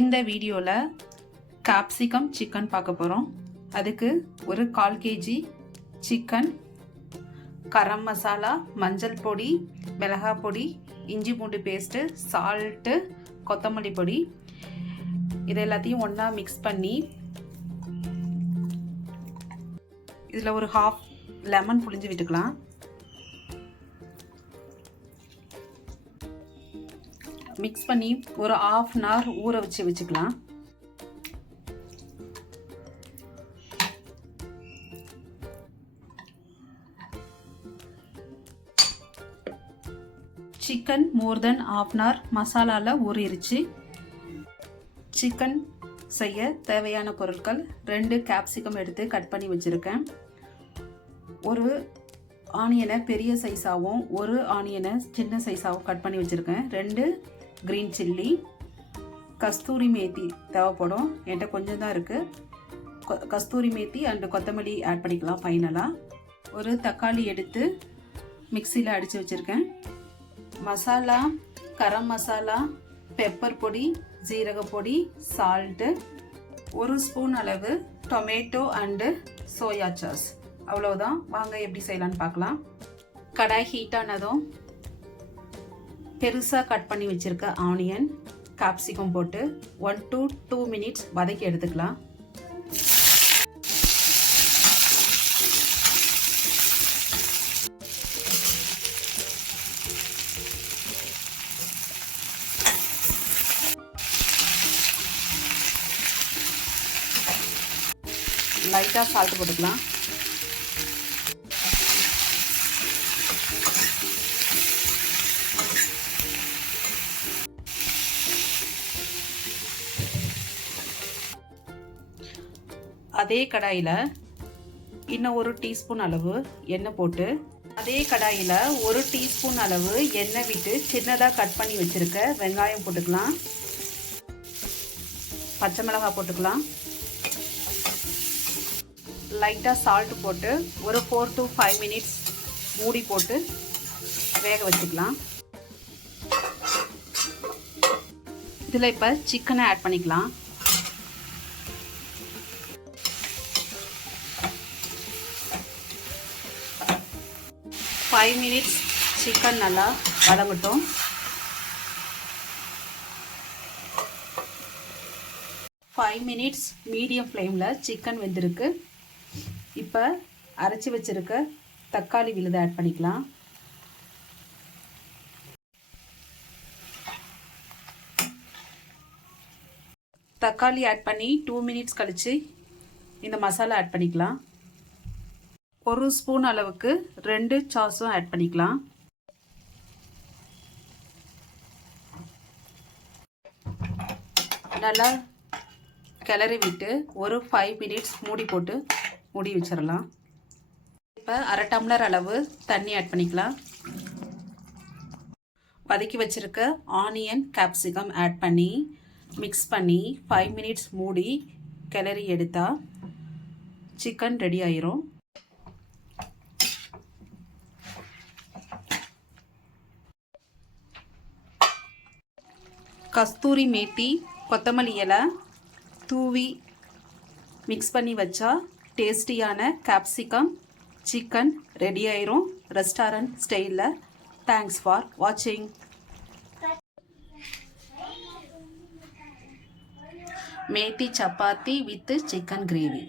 இந்த வீடியோவில் capsicum chicken பார்க்க போகிறோம். அதுக்கு ஒரு 1/4 kg சிக்கன், கரம் மசாலா, மஞ்சள் பொடி, மிளகாய் பொடி, இஞ்சி பூண்டு பேஸ்ட்டு, சால்ட்டு, கொத்தமல்லி பொடி, இது எல்லாத்தையும் ஒன்றா மிக்ஸ் பண்ணி இதில் ஒரு 1/2 லெமன் புழிஞ்சு விட்டுக்கலாம். மிக்ஸ் பண்ணி ஒரு 1/2 an hour ஊற வச்சுக்கலாம். Chicken more then 1/2 an hour மசாலாவில் ஊறிடுச்சு. சிக்கன் செய்ய தேவையான பொருட்கள்: 2 கேப்சிகம் எடுத்து கட் பண்ணி வச்சுருக்கேன். ஒரு ஆனியனை பெரிய சைஸாகவும் ஒரு ஆனியனை சின்ன சைஸாகவும் கட் பண்ணி வச்சுருக்கேன். 2 க்ரீன் சில்லி, கஸ்தூரி மேத்தி தேவைப்படும், என்கிட்ட கொஞ்சம் தான் இருக்குது. கஸ்தூரி மேத்தி அண்டு கொத்தமல்லி ஆட் பண்ணிக்கலாம் ஃபைனலாக. ஒரு தக்காளி எடுத்து மிக்சியில் அடித்து வச்சுருக்கேன். மசாலா: கரம் மசாலா, பெப்பர் பொடி, ஜீரக பொடி, சால்ட்டு, 1 ஸ்பூன் அளவு டொமேட்டோ அண்டு சோயா சாஸ். அவ்வளோதான். வாங்க எப்படி செய்யலான்னு பார்க்கலாம். கடாய் ஹீட் ஆனதும் பெருசாக கட் பண்ணி வச்சுருக்க ஆனியன், கேப்சிகம் போட்டு 1 to 2 minutes வதக்கி எடுத்துக்கலாம். லைட்டாக சால்ட் போட்டுக்கலாம். அதே கடாயில் இன்னும் 1 டீஸ்பூன் அளவு எண்ணெய் போட்டு, அதே கடாயில் 1 டீஸ்பூன் அளவு எண்ணெய் விட்டு சின்னதாக கட் பண்ணி வச்சுருக்க வெங்காயம் போட்டுக்கலாம். பச்சை மிளகாய் போட்டுக்கலாம். லைட்டாக சால்ட் போட்டு ஒரு 4 to 5 minutes மூடி போட்டு வேக வச்சுக்கலாம். இதில் இப்போ சிக்கனை ஆட் பண்ணிக்கலாம். ஃபைவ் மினிட்ஸ் சிக்கன் நல்லா வதங்கட்டும். ஃபைவ் மினிட்ஸ் மீடியம் ஃப்ளேமில் சிக்கன் வெந்திருக்கு. இப்போ அரைச்சி வச்சுருக்க தக்காளி விழுதை ஆட் பண்ணிக்கலாம். தக்காளி ஆட் பண்ணி 2 minutes கழித்து இந்த மசாலா ஆட் பண்ணிக்கலாம். 1 ஸ்பூன் அளவுக்கு 2 சாஸும் ஆட் பண்ணிக்கலாம். நல்லா கிளறி விட்டு ஒரு 5 minutes மூடி போட்டு மூடி வச்சிடலாம். இப்போ 1/2 டம்ளர் அளவு தண்ணி ஆட் பண்ணிக்கலாம். வதக்கி வச்சுருக்க ஆனியன், கேப்சிகம் ஆட் பண்ணி மிக்ஸ் பண்ணி 5 minutes மூடி கிளறி எடுத்தால் சிக்கன் ரெடி ஆயிரும். கஸ்தூரி மேத்தி, கொத்தமல்லி இலை தூவி மிக்ஸ் பண்ணி வச்சா டேஸ்டியான கேப்சிகம் சிக்கன் ரெடி ஆயிரும் ரெஸ்டாரண்ட் ஸ்டைலில். தேங்க்ஸ் ஃபார் வாட்சிங். Methi chapati with chicken gravy.